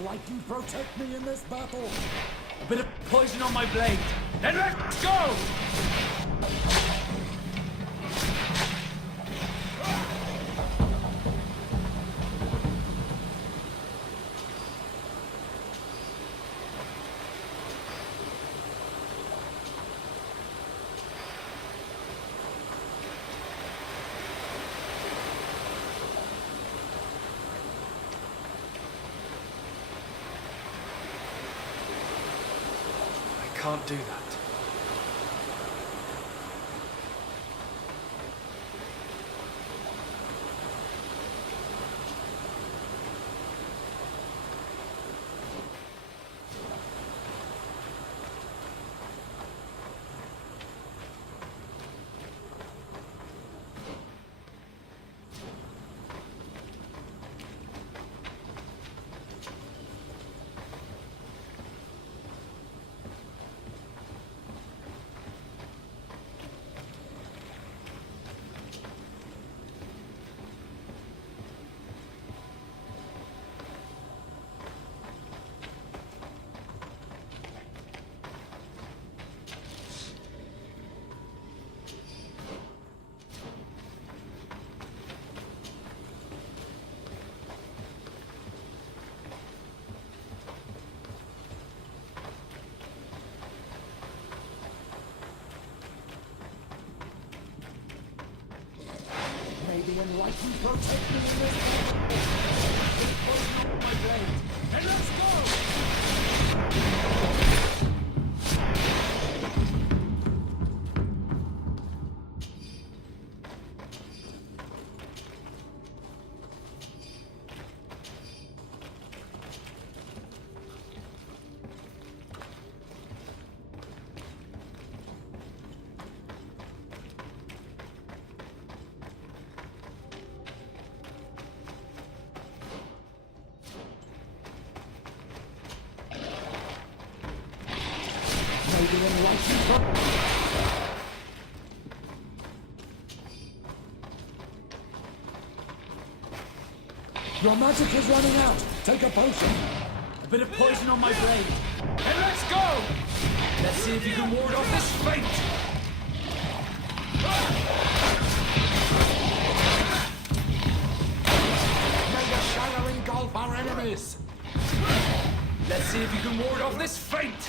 Enlighten, protect me in this battle! A bit of poison on my blade. Then let's go! Can't do that. May the Enlightened protect me in this battle! Poison on my blade! And let's go! The Enlightened. Your magic is running out. Take a potion. A bit of poison on my blade. And let's go! Let's see if you can ward off this fate! May the shadow engulf our enemies. Let's see if you can ward off this fate!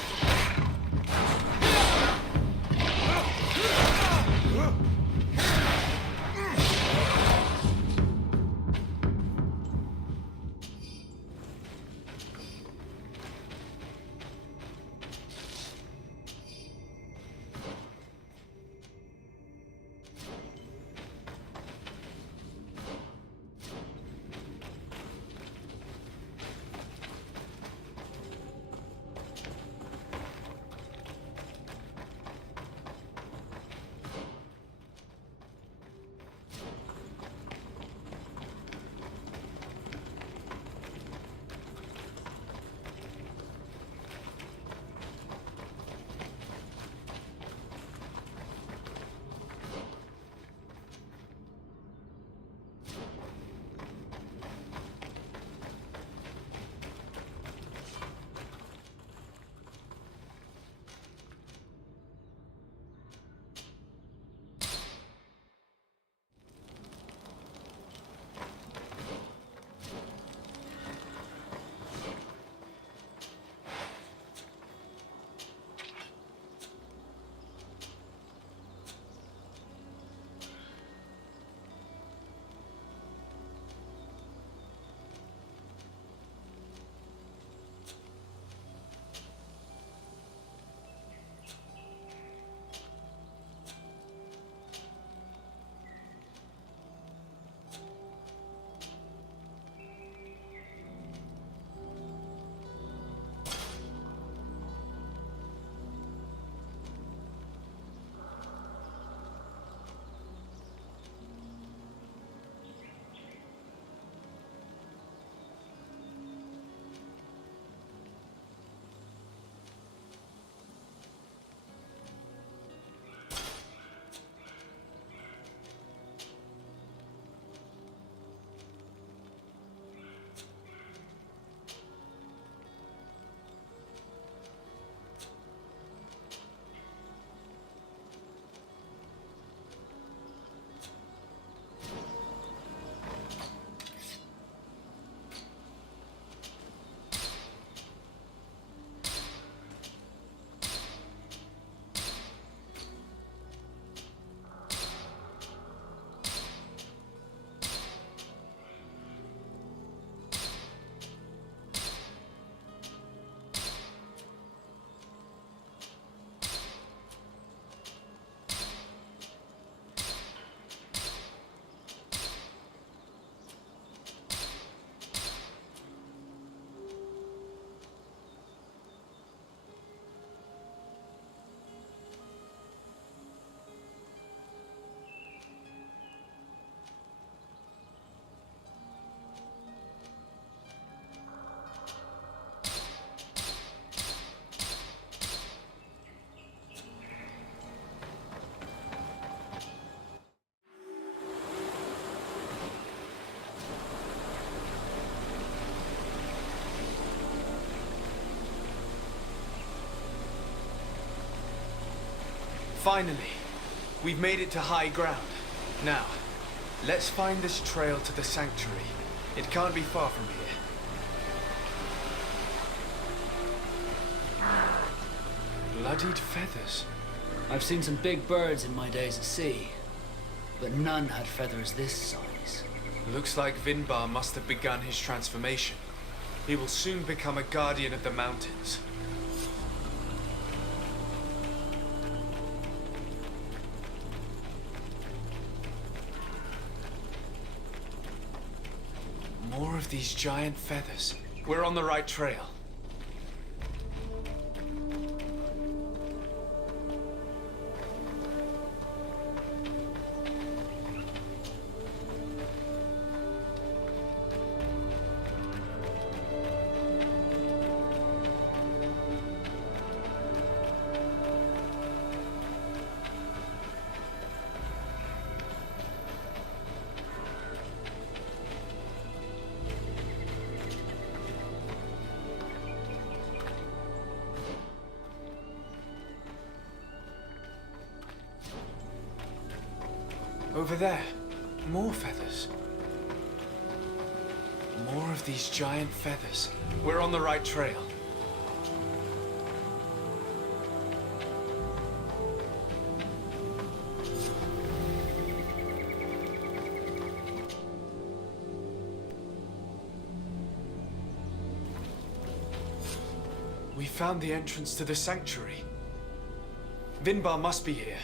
Finally, we've made it to high ground. Now, let's find this trail to the sanctuary. It can't be far from here. Bloodied feathers. I've seen some big birds in my days at sea, but none had feathers this size. Looks like Vinbar must have begun his transformation. He will soon become a guardian of the mountains. More of these giant feathers. We're on the right trail. Over there, more feathers. More of these giant feathers. We're on the right trail. We found the entrance to the sanctuary. Vinbar must be here.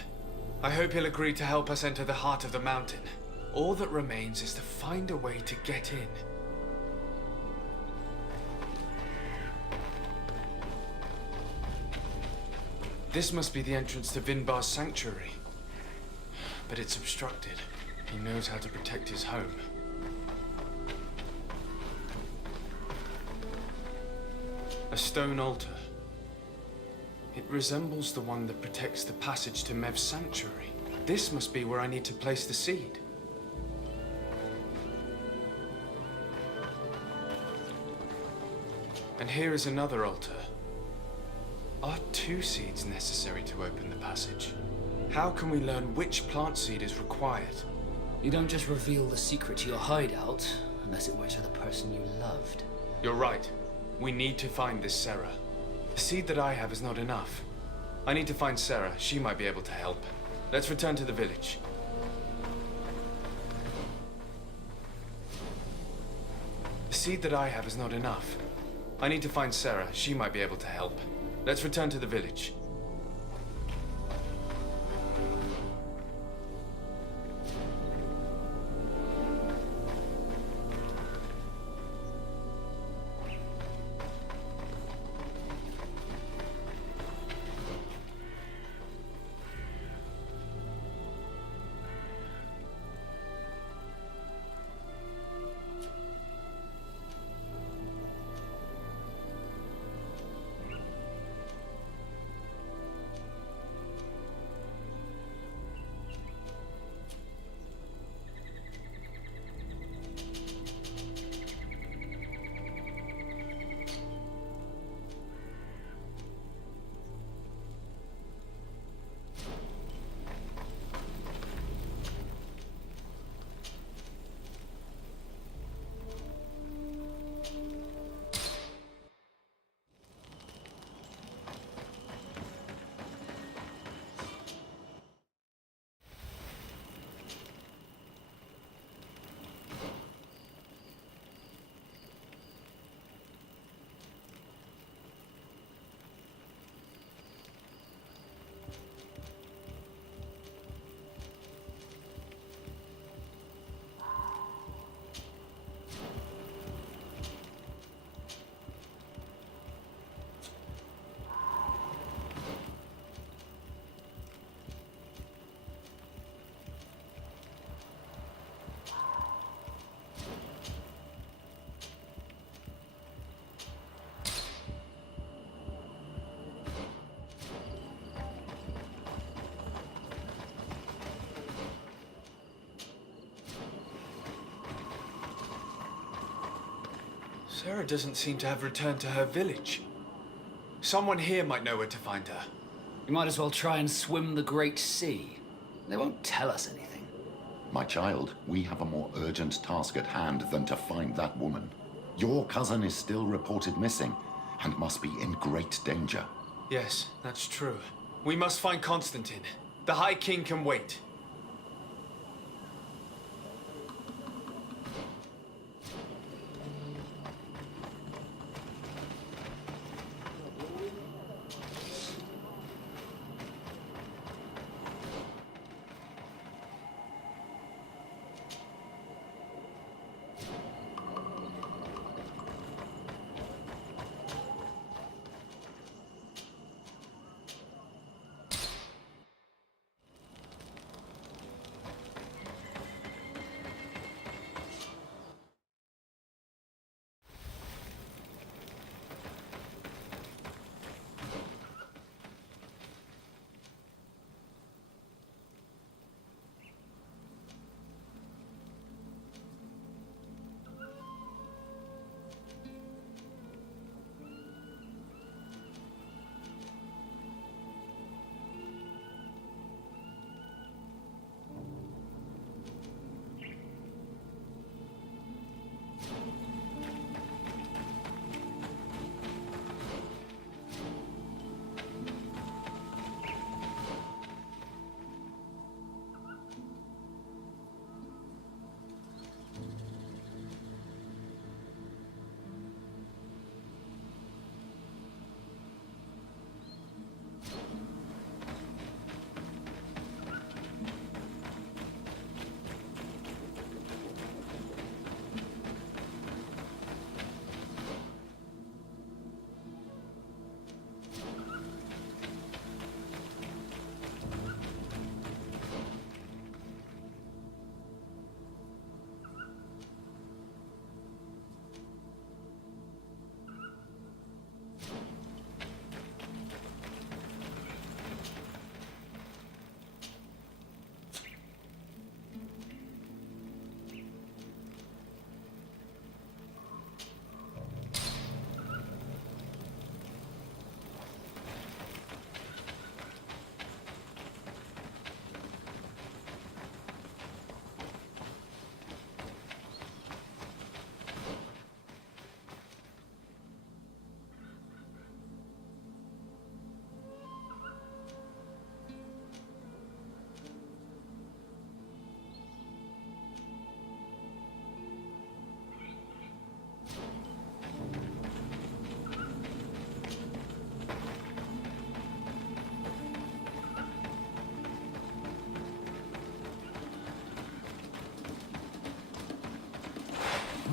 I hope he'll agree to help us enter the heart of the mountain. All that remains is to find a way to get in. This must be the entrance to Vinbar's sanctuary. But it's obstructed. He knows how to protect his home. A stone altar. It resembles the one that protects the passage to Mev's sanctuary. This must be where I need to place the seed. And here is another altar. Are 2 seeds necessary to open the passage? How can we learn which plant seed is required? You don't just reveal the secret to your hideout unless it were to the person you loved. You're right. We need to find this Sarah. The seed that I have is not enough. I need to find Sarah. She might be able to help. Let's return to the village. The seed that I have is not enough. I need to find Sarah. She might be able to help. Let's return to the village. Sarah doesn't seem to have returned to her village. Someone here might know where to find her. You might as well try and swim the Great Sea. They won't tell us anything. My child, we have a more urgent task at hand than to find that woman. Your cousin is still reported missing and must be in great danger. Yes, that's true. We must find Constantine. The High King can wait.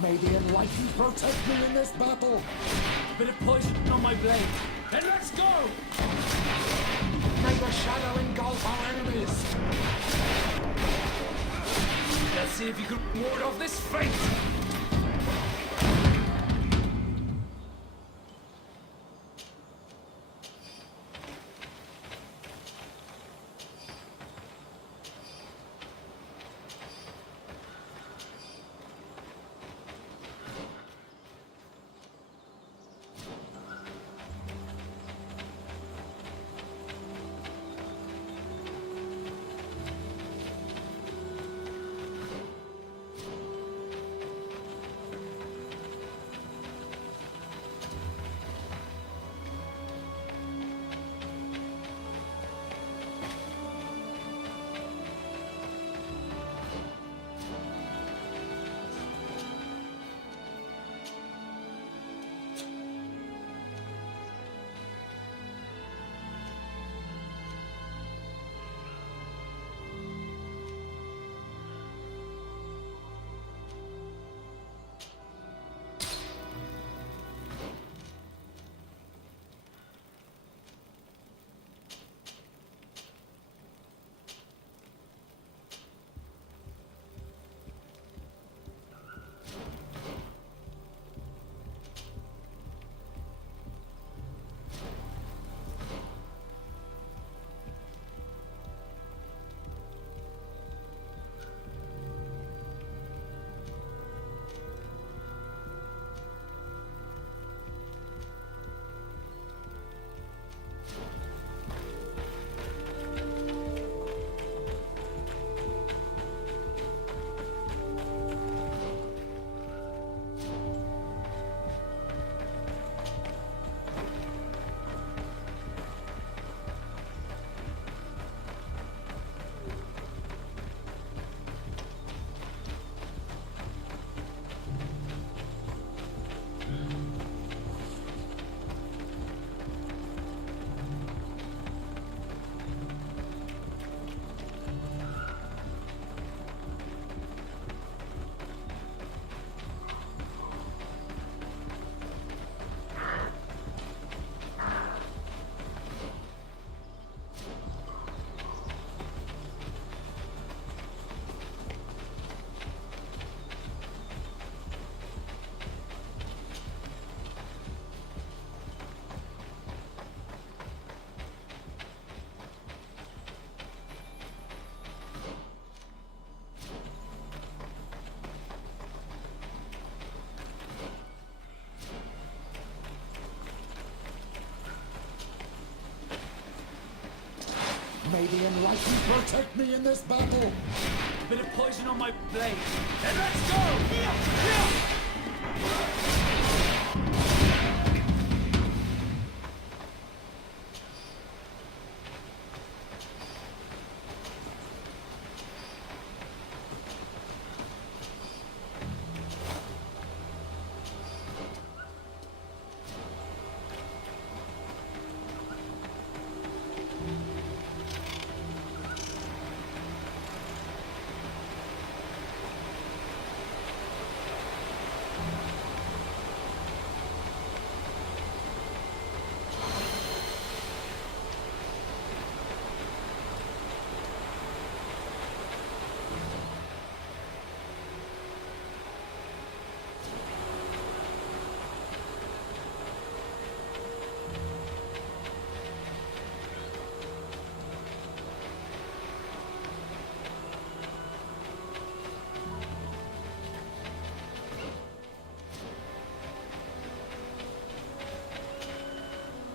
May the Enlightened protect me in this battle! Bit of poison on my blade. Then let's go! May the shadow engulf our enemies! Let's see if you can ward off this fate! May the Enlightened protect me in this battle! A bit of poison on my blade. Then let's go!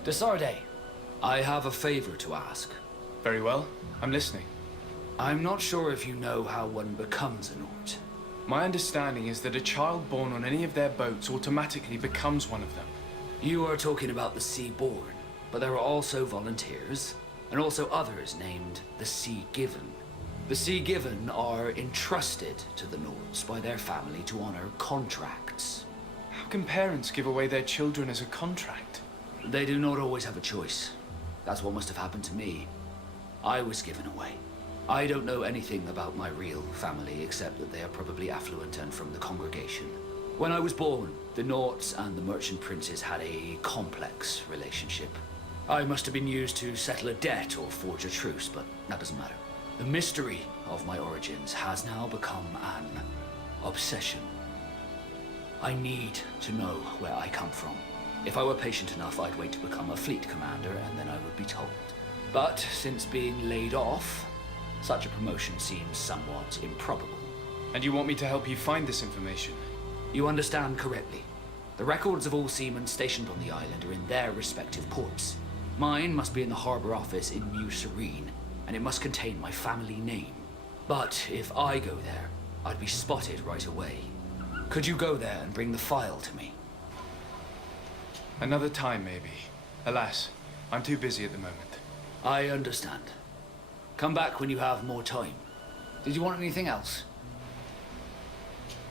Desarde, I have a favor to ask. Very well. I'm listening. I'm not sure if you know how one becomes a Nort. My understanding is that a child born on any of their boats automatically becomes one of them. You are talking about the Sea-born, but there are also volunteers, and also others named the Sea-given. The Sea-given are entrusted to the Nords by their family to honor contracts. How can parents give away their children as a contract? They do not always have a choice. That's what must have happened to me. I was given away. I don't know anything about my real family, except that they are probably affluent and from the congregation. When I was born, the Norts and the merchant princes had a complex relationship. I must have been used to settle a debt or forge a truce, but that doesn't matter. The mystery of my origins has now become an obsession. I need to know where I come from. If I were patient enough, I'd wait to become a fleet commander, and then I would be told. But since being laid off, such a promotion seems somewhat improbable. And you want me to help you find this information? You understand correctly. The records of all seamen stationed on the island are in their respective ports. Mine must be in the harbor office in New Serene, and it must contain my family name. But if I go there, I'd be spotted right away. Could you go there and bring the file to me? Another time, maybe. Alas, I'm too busy at the moment. I understand. Come back when you have more time. Did you want anything else?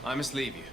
I must leave you.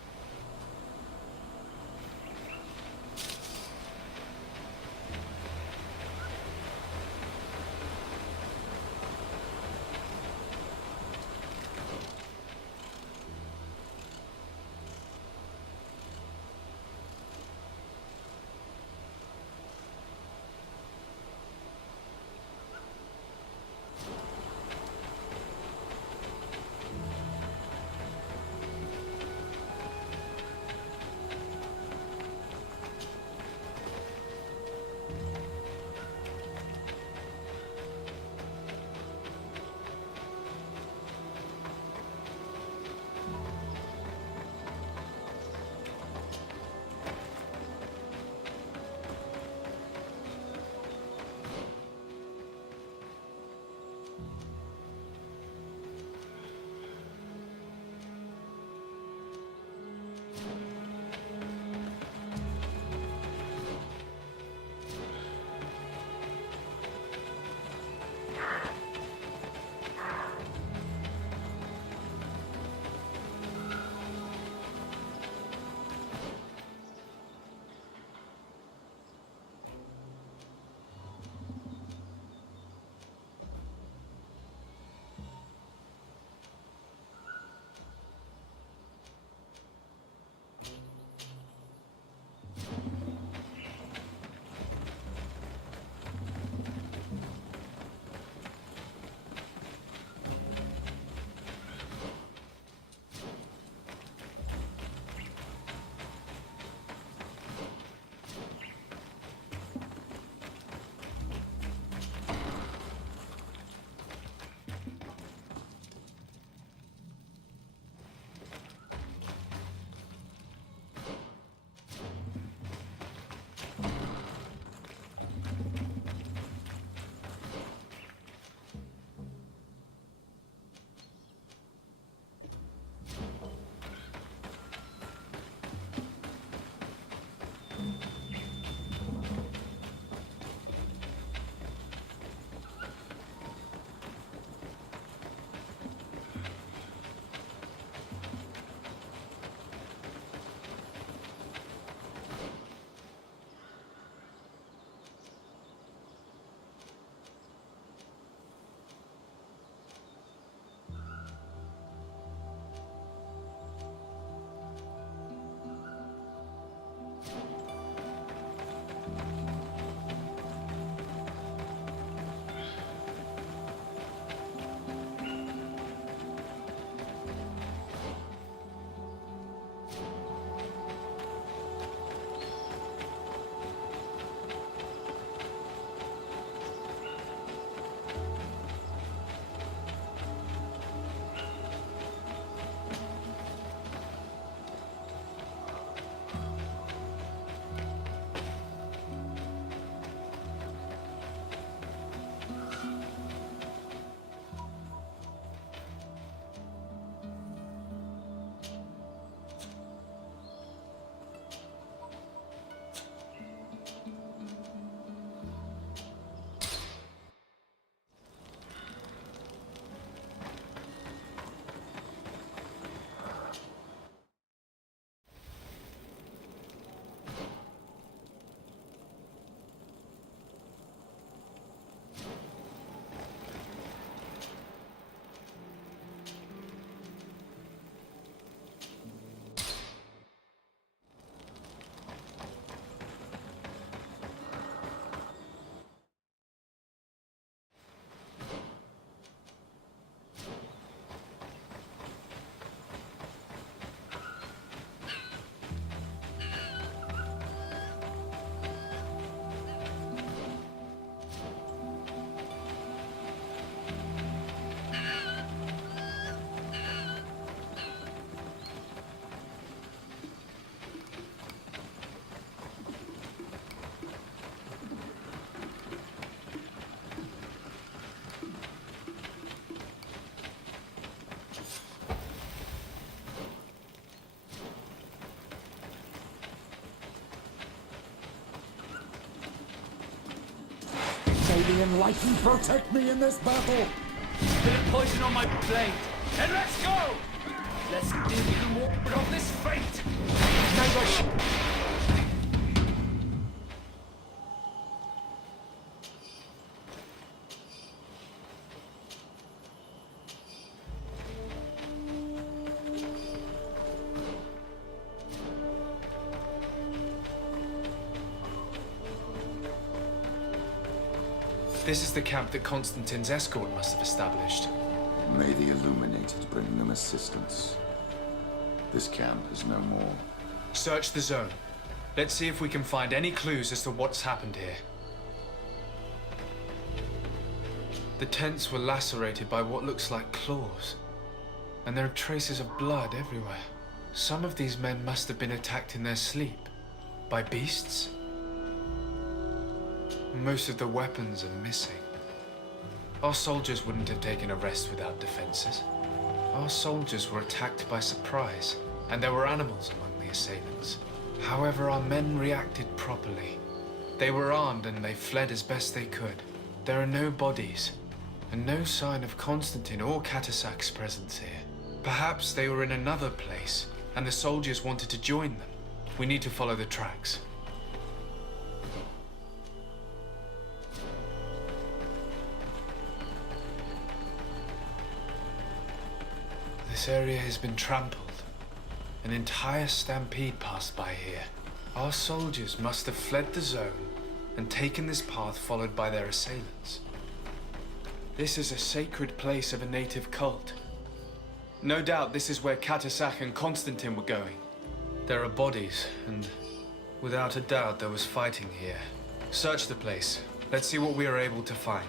the Enlightened protect me in this battle! Bit of poison on my blade. And let's go! Let's see if we can ward off this fate! This is the camp that Constantine's escort must have established. May the Illuminated bring them assistance. This camp is no more. Search the zone. Let's see if we can find any clues as to what's happened here. The tents were lacerated by what looks like claws, and there are traces of blood everywhere. Some of these men must have been attacked in their sleep. By beasts? Most of the weapons are missing. Our soldiers wouldn't have taken a rest without defenses. Our soldiers were attacked by surprise, and there were animals among the assailants. However, our men reacted properly. They were armed and they fled as best they could. There are no bodies, and no sign of Constantine or Catasac's presence here. Perhaps they were in another place, and the soldiers wanted to join them. We need to follow the tracks. This area has been trampled. An entire stampede passed by here. Our soldiers must have fled the zone and taken this path followed by their assailants. This is a sacred place of a native cult. No doubt this is where Catasac and Constantine were going. There are bodies, and without a doubt there was fighting here. Search the place. Let's see what we are able to find.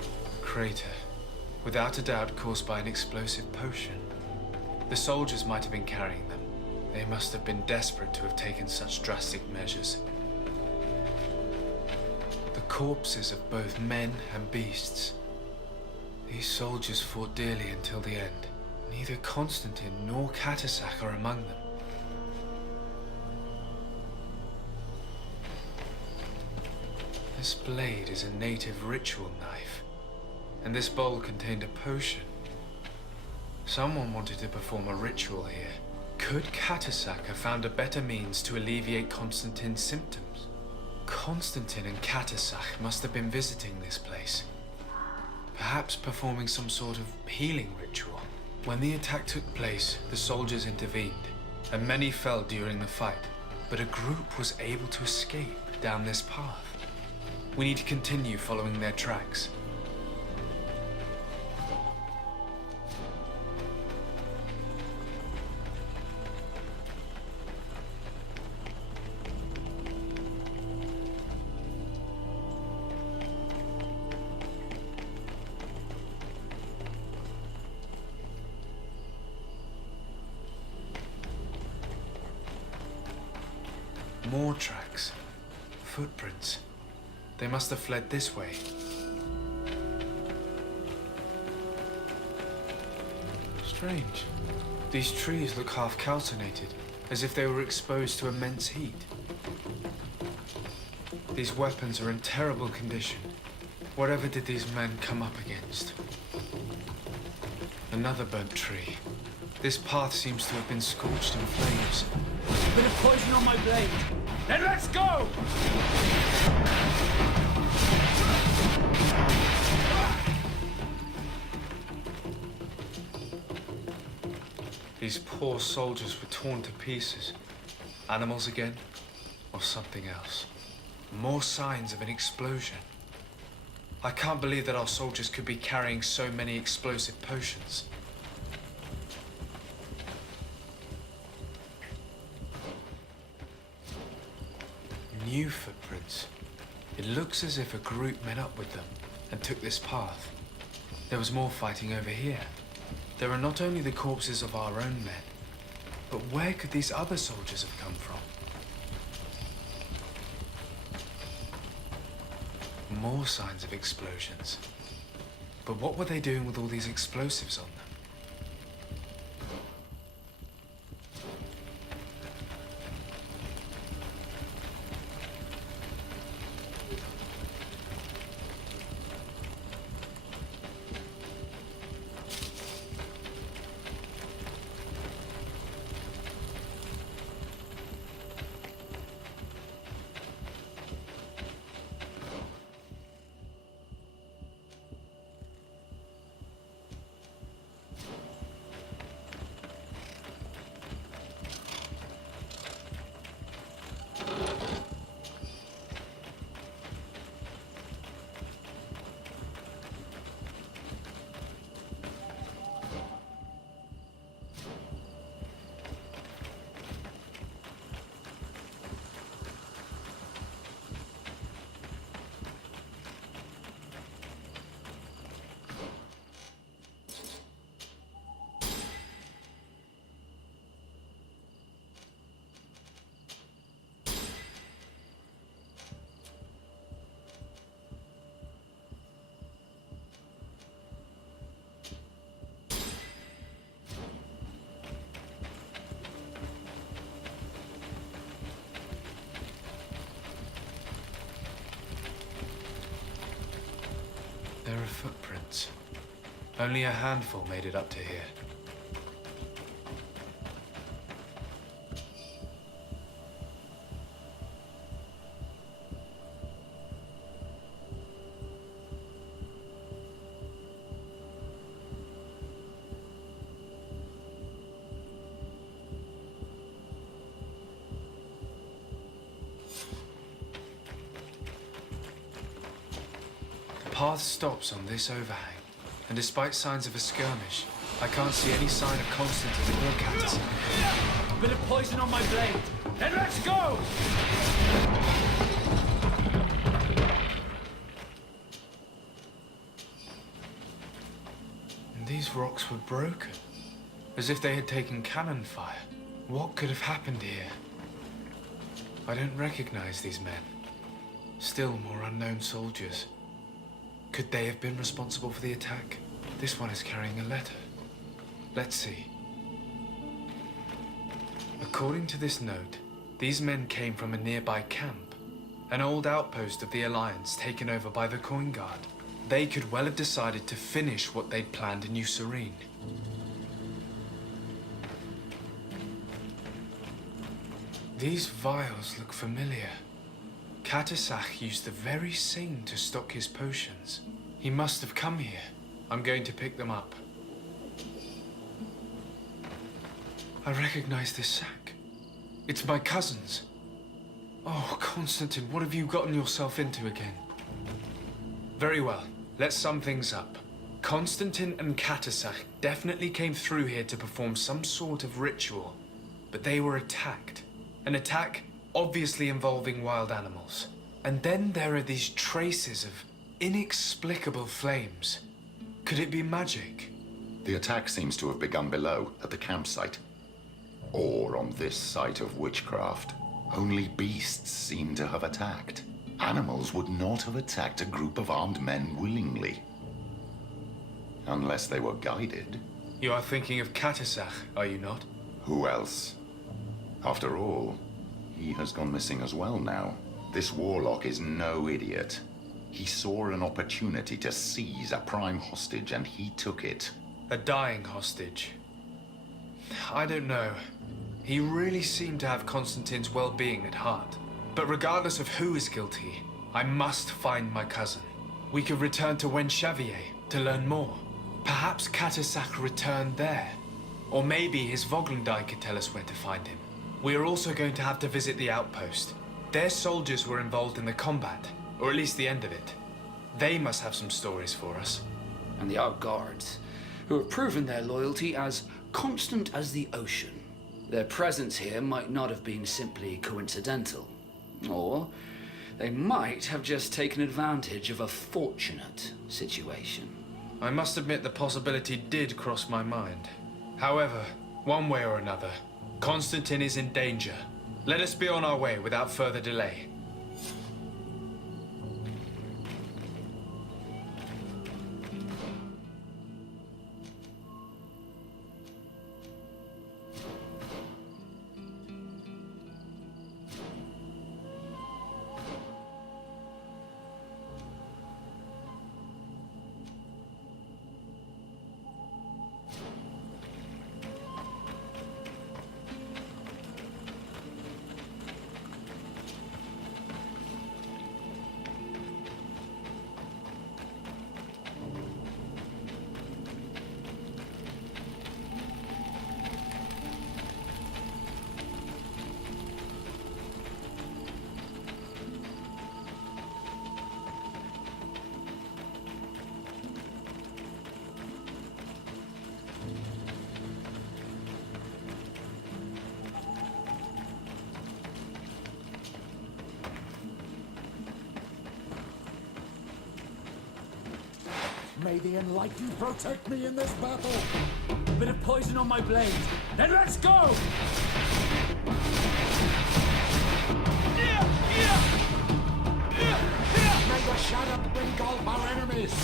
A crater. Without a doubt caused by an explosive potion. The soldiers might have been carrying them. They must have been desperate to have taken such drastic measures. The corpses of both men and beasts. These soldiers fought dearly until the end. Neither Constantine nor Catasac are among them. This blade is a native ritual knife. And this bowl contained a potion. Someone wanted to perform a ritual here. Could Catasac have found a better means to alleviate Constantine's symptoms? Constantine and Catasac must have been visiting this place. Perhaps performing some sort of healing ritual. When the attack took place, the soldiers intervened, and many fell during the fight. But a group was able to escape down this path. We need to continue following their tracks. More tracks. Footprints. They must have fled this way. Strange. These trees look half calcinated, as if they were exposed to immense heat. These weapons are in terrible condition. Whatever did these men come up against? Another burnt tree. This path seems to have been scorched in flames. Bit of poison on my blade. Then let's go! These poor soldiers were torn to pieces. Animals again? Or something else? More signs of an explosion. I can't believe that our soldiers could be carrying so many explosive potions. New footprints. It looks as if a group met up with them and took this path. There was more fighting over here. There are not only the corpses of our own men, but where could these other soldiers have come from? More signs of explosions. But what were they doing with all these explosives on them? Alliance. Only a handful made it up to here. The path stops on this overhang, and despite signs of a skirmish, I can't see any sign of Constantine or Catus. A bit of poison on my blade. Then let's go! And these rocks were broken, as if they had taken cannon fire. What could have happened here? I don't recognize these men. Still more unknown soldiers. Could they have been responsible for the attack? This one is carrying a letter. Let's see. According to this note, these men came from a nearby camp, an old outpost of the Alliance taken over by the Coin Guard. They could well have decided to finish what they'd planned in New Serene. These vials look familiar. Catasach used the very same to stock his potions. He must have come here. I'm going to pick them up. I recognize this sack. It's my cousin's. Oh, Constantine, what have you gotten yourself into again? Very well. Let's sum things up. Constantine and Catasach definitely came through here to perform some sort of ritual, but they were attacked. An attack obviously involving wild animals. And then there are these traces of inexplicable flames. Could it be magic? The attack seems to have begun below, at the campsite. Or on this site of witchcraft. Only beasts seem to have attacked. Animals would not have attacked a group of armed men willingly. Unless they were guided. You are thinking of Catasach, are you not? Who else? After all, he has gone missing as well now. This warlock is no idiot. He saw an opportunity to seize a prime hostage and he took it. A dying hostage. I don't know. He really seemed to have Constantine's well-being at heart. But regardless of who is guilty, I must find my cousin. We could return to Wenchavier to learn more. Perhaps Catasach returned there. Or maybe his Voglendai could tell us where to find him. We are also going to have to visit the outpost. Their soldiers were involved in the combat, or at least the end of it. They must have some stories for us. And the Ark Guards, who have proven their loyalty as constant as the ocean. Their presence here might not have been simply coincidental. Or they might have just taken advantage of a fortunate situation. I must admit the possibility did cross my mind. However, one way or another, Constantine is in danger. Let us be on our way without further delay. May the Enlightened protect me in this battle! A bit of poison on my blade. Then let's go! May the shadow engulf our enemies!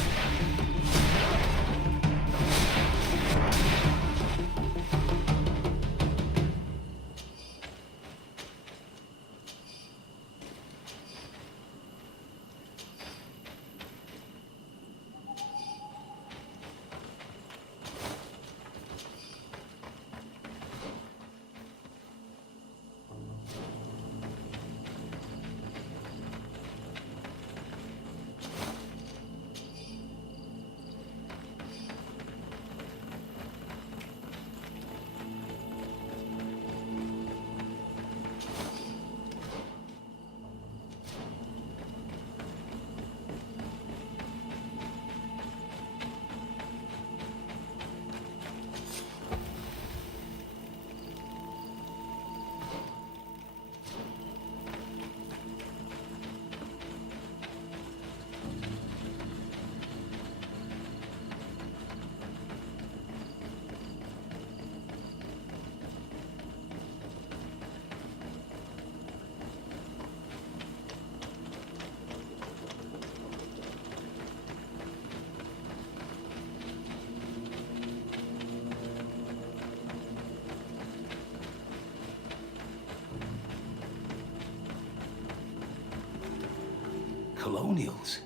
Colonials?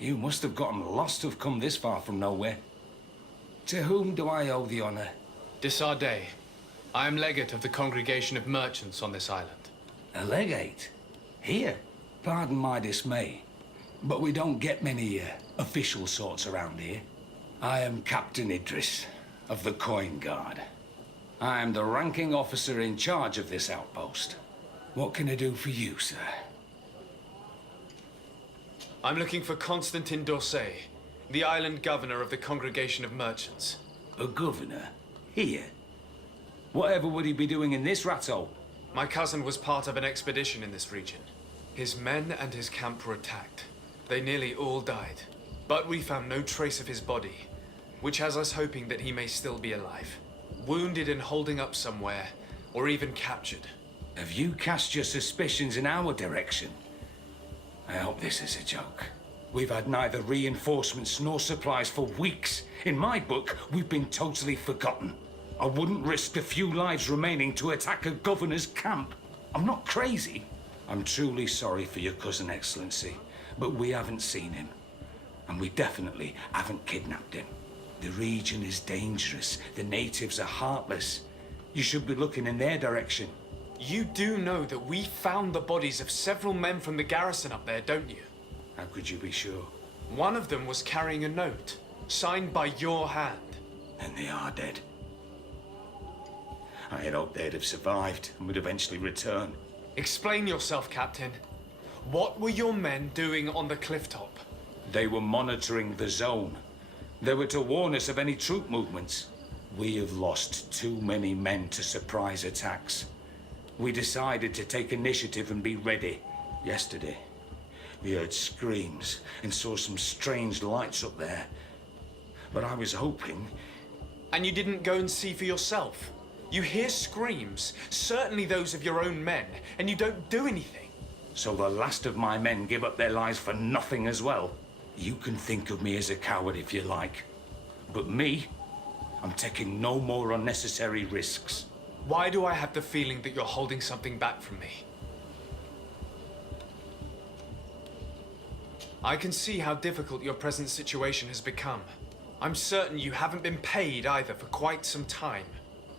You must have gotten lost to have come this far from nowhere. To whom do I owe the honor? Desardet. I am legate of the Congregation of Merchants on this island. A legate? Here? Pardon my dismay, but we don't get many official sorts around here. I am Captain Idris of the Coin Guard. I am the ranking officer in charge of this outpost. What can I do for you, sir? I'm looking for Constantin d'Orsay, the island governor of the Congregation of Merchants. A governor? Here? Whatever would he be doing in this rat hole? My cousin was part of an expedition in this region. His men and his camp were attacked. They nearly all died. But we found no trace of his body, which has us hoping that he may still be alive. Wounded and holding up somewhere, or even captured. Have you cast your suspicions in our direction? I hope this is a joke. We've had neither reinforcements nor supplies for weeks. In my book, we've been totally forgotten. I wouldn't risk the few lives remaining to attack a governor's camp. I'm not crazy. I'm truly sorry for your cousin, Excellency, but we haven't seen him. And we definitely haven't kidnapped him. The region is dangerous. The natives are heartless. You should be looking in their direction. You do know that we found the bodies of several men from the garrison up there, don't you? How could you be sure? One of them was carrying a note, signed by your hand. Then they are dead. I had hoped they'd have survived and would eventually return. Explain yourself, Captain. What were your men doing on the cliff top? They were monitoring the zone. They were to warn us of any troop movements. We have lost too many men to surprise attacks. We decided to take initiative and be ready. Yesterday, we heard screams and saw some strange lights up there. But I was hoping... And you didn't go and see for yourself? You hear screams, certainly those of your own men, and you don't do anything. So the last of my men give up their lives for nothing as well? You can think of me as a coward if you like. But me, I'm taking no more unnecessary risks. Why do I have the feeling that you're holding something back from me? I can see how difficult your present situation has become. I'm certain you haven't been paid either for quite some time.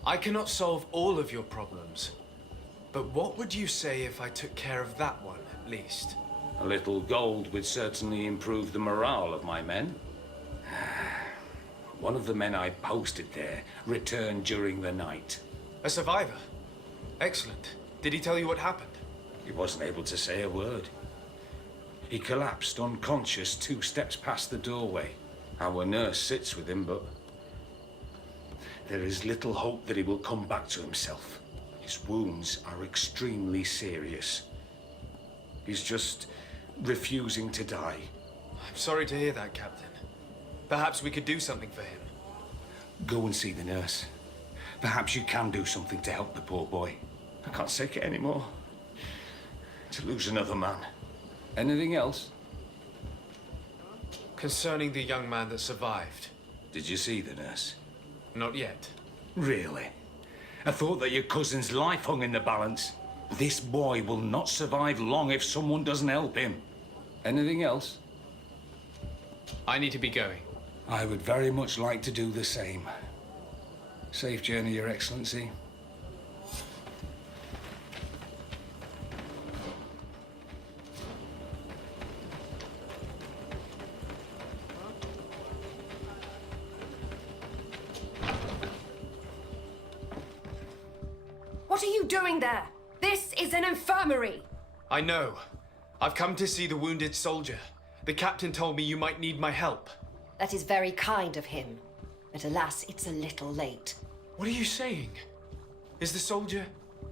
I cannot solve all of your problems. But what would you say if I took care of that one, at least? A little gold would certainly improve the morale of my men. One of the men I posted there returned during the night. A survivor? Excellent. Did he tell you what happened? He wasn't able to say a word. He collapsed unconscious 2 steps past the doorway. Our nurse sits with him, but there is little hope that he will come back to himself. His wounds are extremely serious. He's just refusing to die. I'm sorry to hear that, Captain. Perhaps we could do something for him. Go and see the nurse. Perhaps you can do something to help the poor boy. I can't take it anymore. To lose another man. Anything else? Concerning the young man that survived. Did you see the nurse? Not yet. Really? I thought that your cousin's life hung in the balance. This boy will not survive long if someone doesn't help him. Anything else? I need to be going. I would very much like to do the same. Safe journey, Your Excellency. What are you doing there? This is an infirmary! I know. I've come to see the wounded soldier. The captain told me you might need my help. That is very kind of him. But alas, it's a little late. What are you saying? Is the soldier...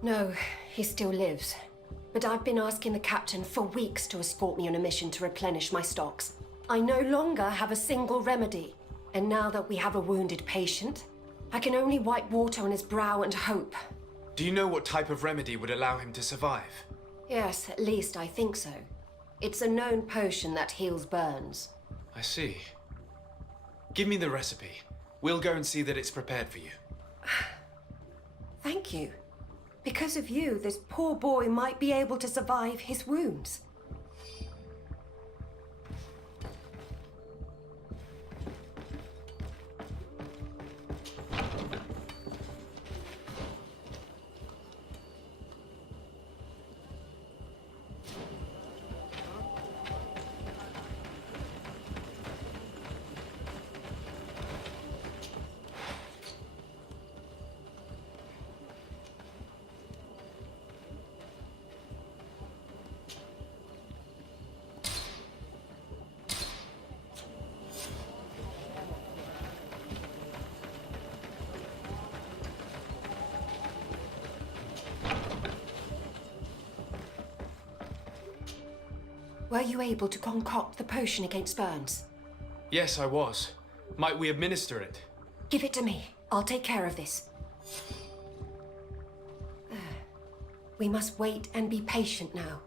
No, he still lives. But I've been asking the captain for weeks to escort me on a mission to replenish my stocks. I no longer have a single remedy. And now that we have a wounded patient, I can only wipe water on his brow and hope. Do you know what type of remedy would allow him to survive? Yes, at least I think so. It's a known potion that heals burns. I see. Give me the recipe. We'll go and see that it's prepared for you. Thank you. Because of you, this poor boy might be able to survive his wounds. Were you able to concoct the potion against burns? Yes, I was. Might we administer it? Give it to me. I'll take care of this. We must wait and be patient now.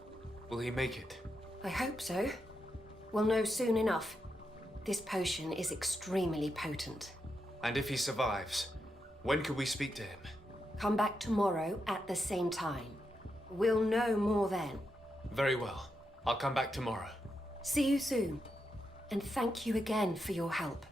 Will he make it? I hope so. We'll know soon enough. This potion is extremely potent. And if he survives, when could we speak to him? Come back tomorrow at the same time. We'll know more then. Very well. I'll come back tomorrow. See you soon. And thank you again for your help.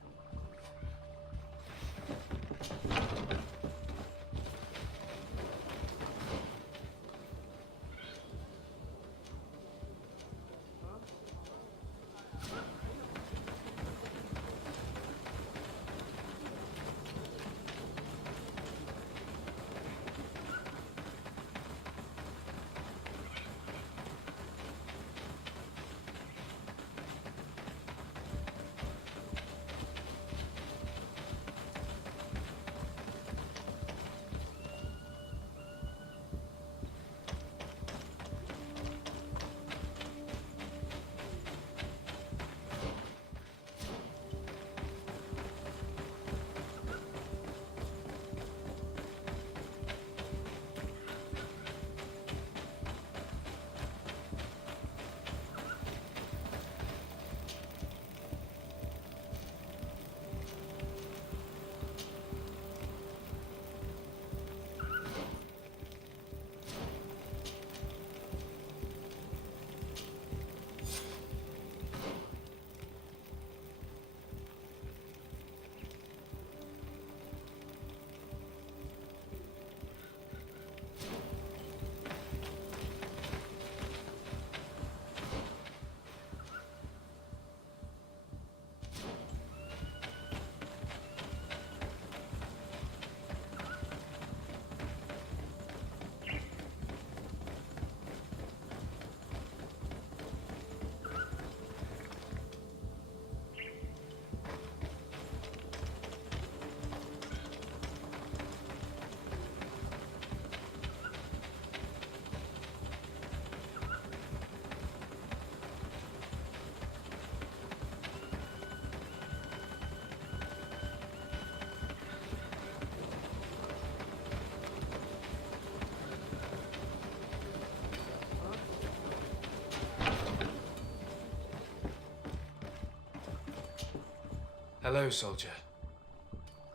Hello, soldier.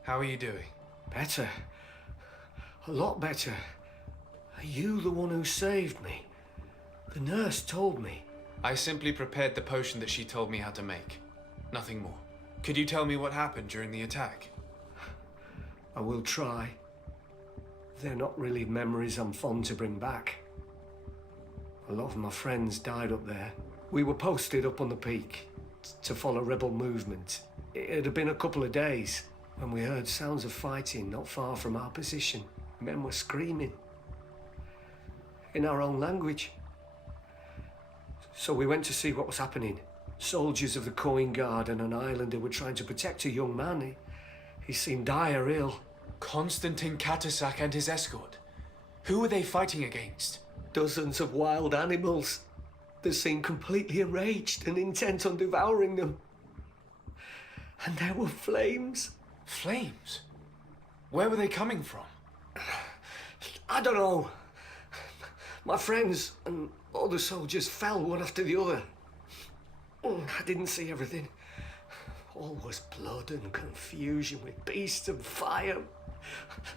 How are you doing? Better. A lot better. Are you the one who saved me? The nurse told me. I simply prepared the potion that she told me how to make. Nothing more. Could you tell me what happened during the attack? I will try. They're not really memories I'm fond to bring back. A lot of my friends died up there. We were posted up on the peak to follow rebel movement. It had been a couple of days when we heard sounds of fighting not far from our position. Men were screaming in our own language. So we went to see what was happening. Soldiers of the Coin Guard and an islander were trying to protect a young man. He seemed dire ill. Konstantin Katasak and his escort. Who were they fighting against? Dozens of wild animals. They seemed completely enraged and intent on devouring them. And there were flames. Flames? Where were they coming from? I don't know. My friends and other soldiers fell one after the other. I didn't see everything. All was blood and confusion with beasts and fire.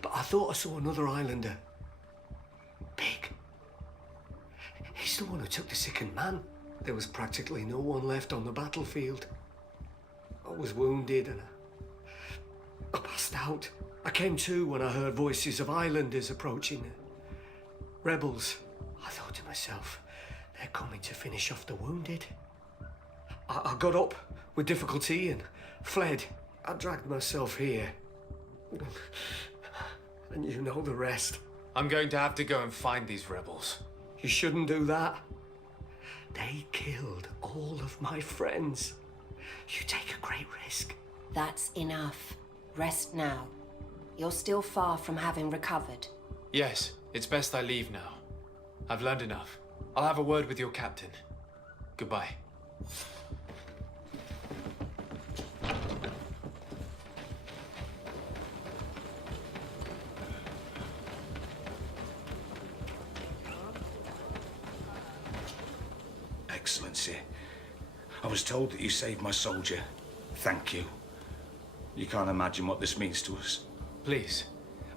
But I thought I saw another islander. Big. He's the one who took the sickened man. There was practically no one left on the battlefield. I was wounded and I passed out. I came to when I heard voices of islanders approaching. Rebels. I thought to myself, they're coming to finish off the wounded. I got up with difficulty and fled. I dragged myself here. And you know the rest. I'm going to have to go and find these rebels. You shouldn't do that. They killed all of my friends. You take a great risk. That's enough. Rest now. You're still far from having recovered. Yes, it's best I leave now. I've learned enough. I'll have a word with your captain. Goodbye. Excellency, I was told that you saved my soldier. Thank you. You can't imagine what this means to us. Please.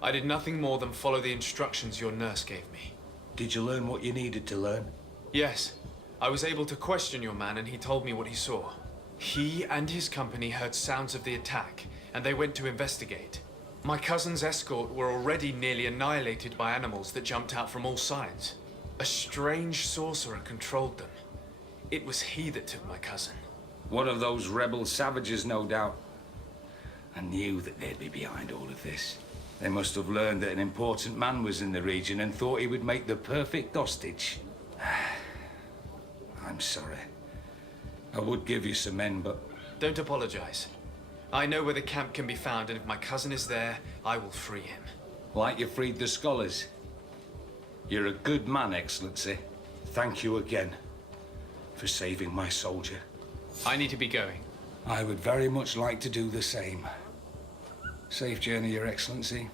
I did nothing more than follow the instructions your nurse gave me. Did you learn what you needed to learn? Yes. I was able to question your man and he told me what he saw. He and his company heard sounds of the attack, and they went to investigate. My cousin's escort were already nearly annihilated by animals that jumped out from all sides. A strange sorcerer controlled them. It was he that took my cousin. One of those rebel savages, no doubt. I knew that they'd be behind all of this. They must have learned that an important man was in the region and thought he would make the perfect hostage. I'm sorry. I would give you some men, but... Don't apologize. I know where the camp can be found, and if my cousin is there, I will free him. Like you freed the scholars. You're a good man, Excellency. Thank you again for saving my soldier. I need to be going. I would very much like to do the same. Safe journey, Your Excellency.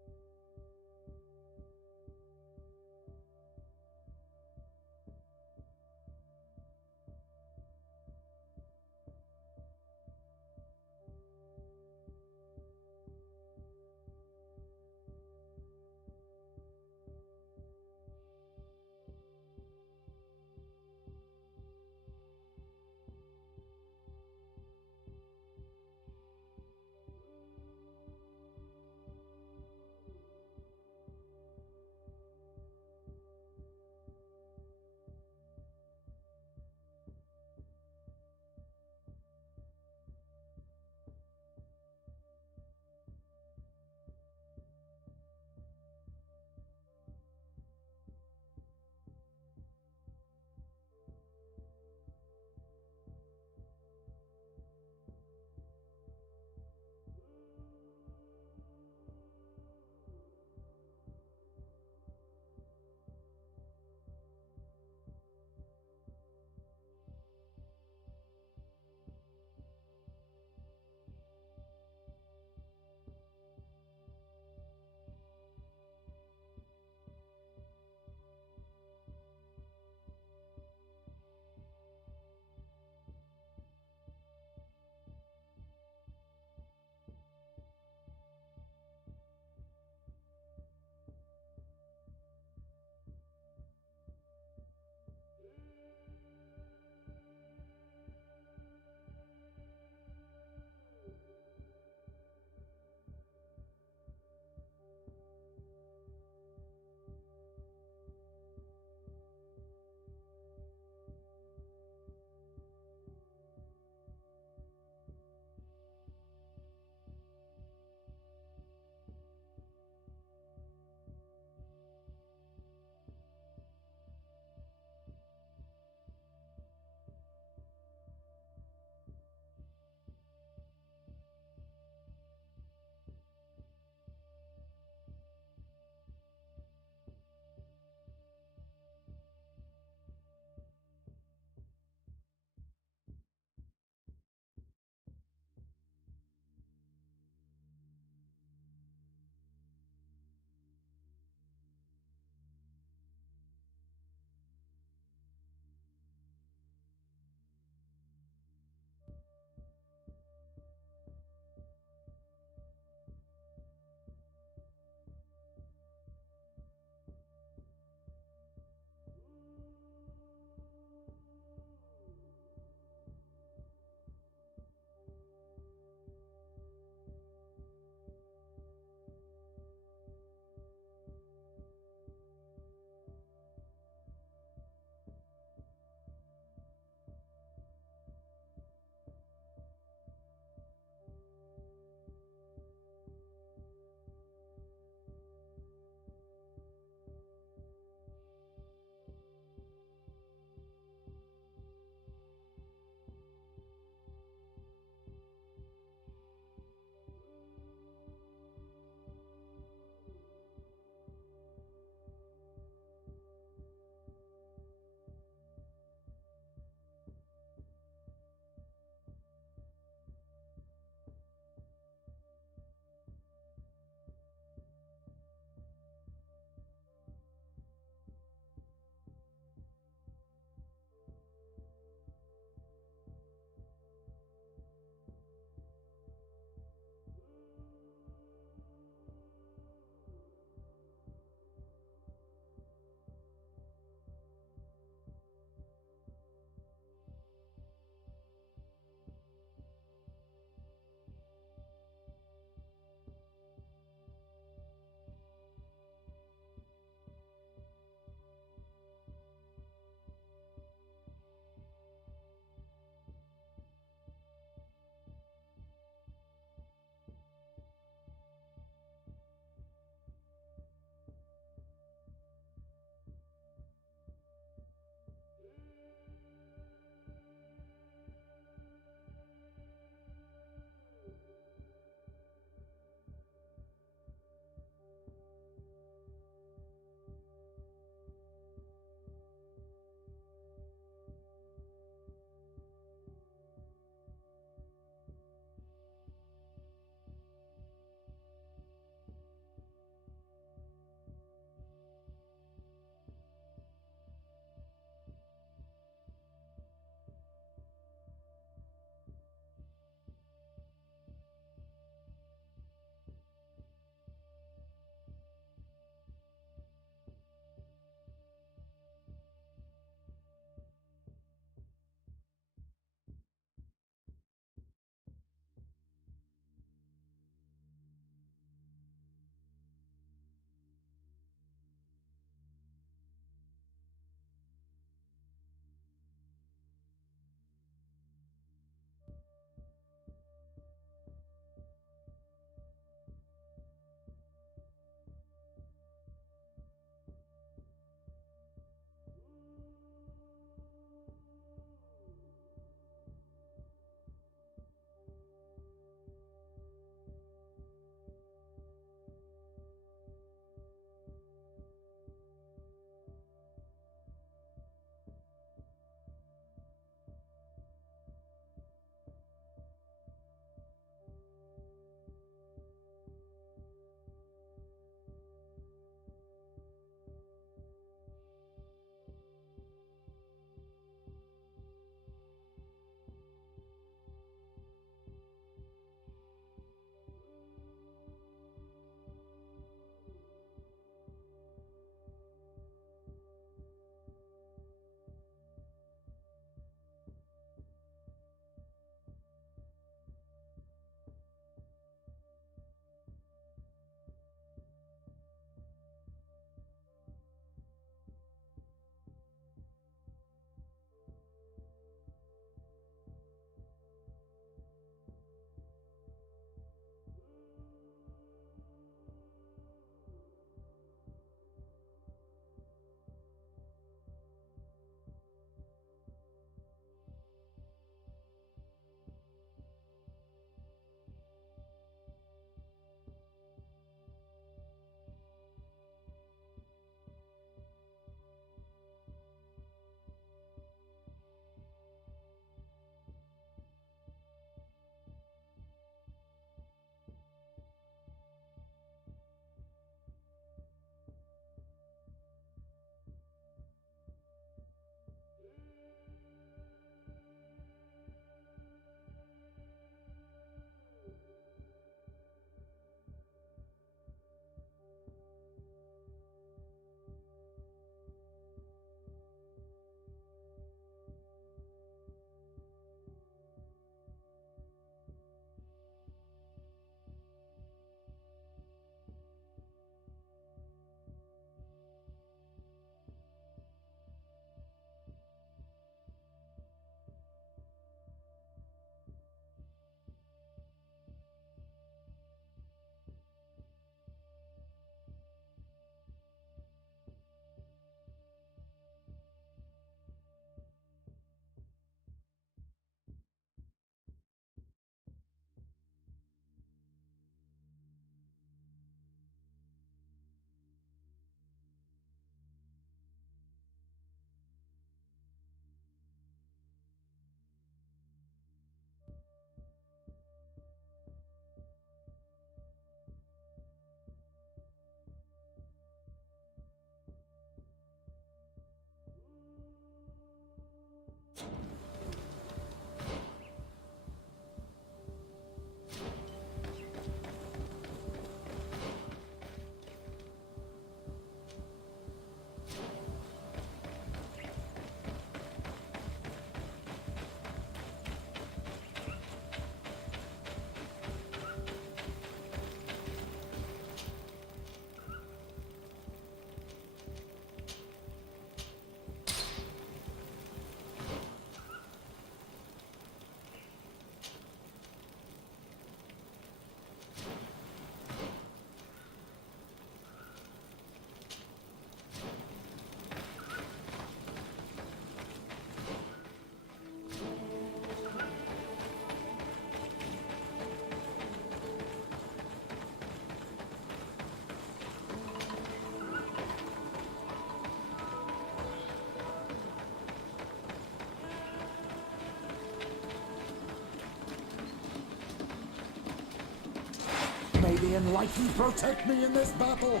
the Enlightened protect me in this battle!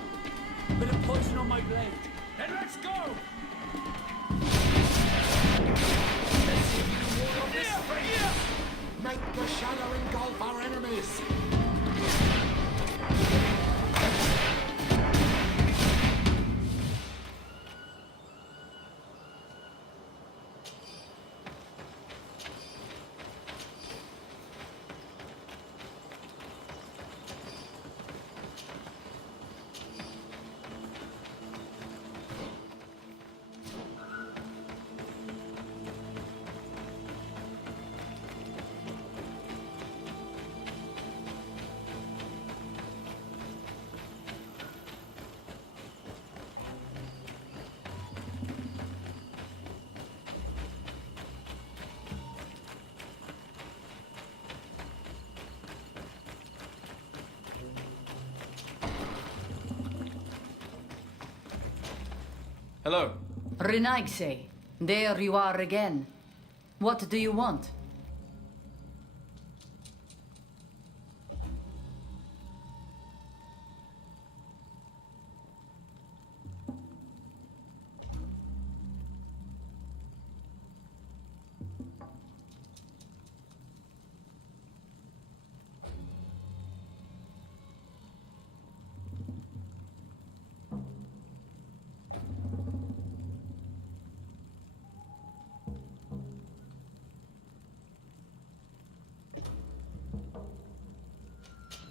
A bit of poison on my blade. Then let's go! Let's see if you can ward off this fate. Make the shadow engulf our enemies! Hello. Renaigse, there you are again. What do you want?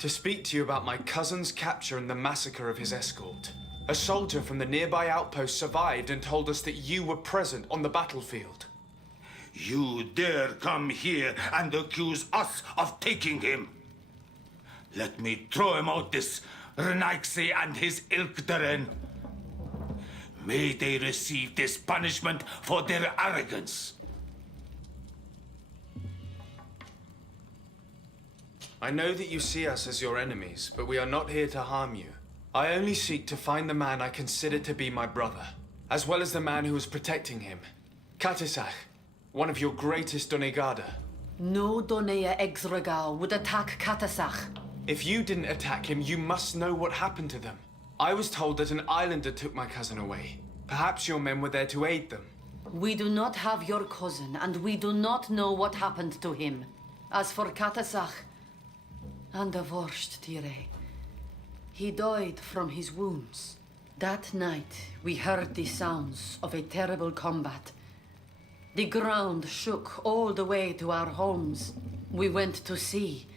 To speak to you about my cousin's capture and the massacre of his escort. A soldier from the nearby outpost survived and told us that you were present on the battlefield. You dare come here and accuse us of taking him? Let me throw him out this Renaigse and his Ilkdaren. May they receive this punishment for their arrogance. I know that you see us as your enemies, but we are not here to harm you. I only seek to find the man I consider to be my brother, as well as the man who was protecting him. Katisach, one of your greatest Donegada. No Donea Exregal would attack Katasach. If you didn't attack him, you must know what happened to them. I was told that an islander took my cousin away. Perhaps your men were there to aid them. We do not have your cousin, and we do not know what happened to him. As for Katasach, and the worst, Tire, he died from his wounds. That night, we heard the sounds of a terrible combat. The ground shook all the way to our homes. We went to see,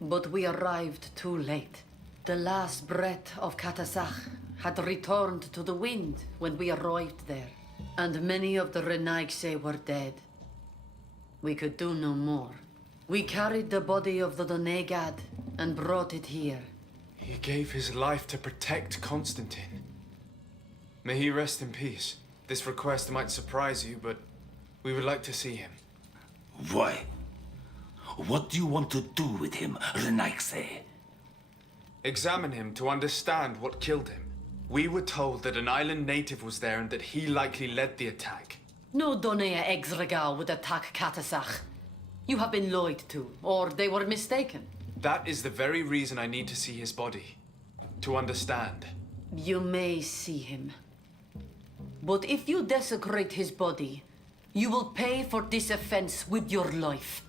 but we arrived too late. The last breath of Katasach had returned to the wind when we arrived there, and many of the Renaigse were dead. We could do no more. We carried the body of the Donegad and brought it here. He gave his life to protect Constantine. May he rest in peace. This request might surprise you, but we would like to see him. Why? What do you want to do with him, Renaigse? Examine him to understand what killed him. We were told that an island native was there and that he likely led the attack. No Donea Exregal would attack Katasach. You have been lied to, or they were mistaken. That is the very reason I need to see his body. To understand. You may see him. But if you desecrate his body, you will pay for this offense with your life.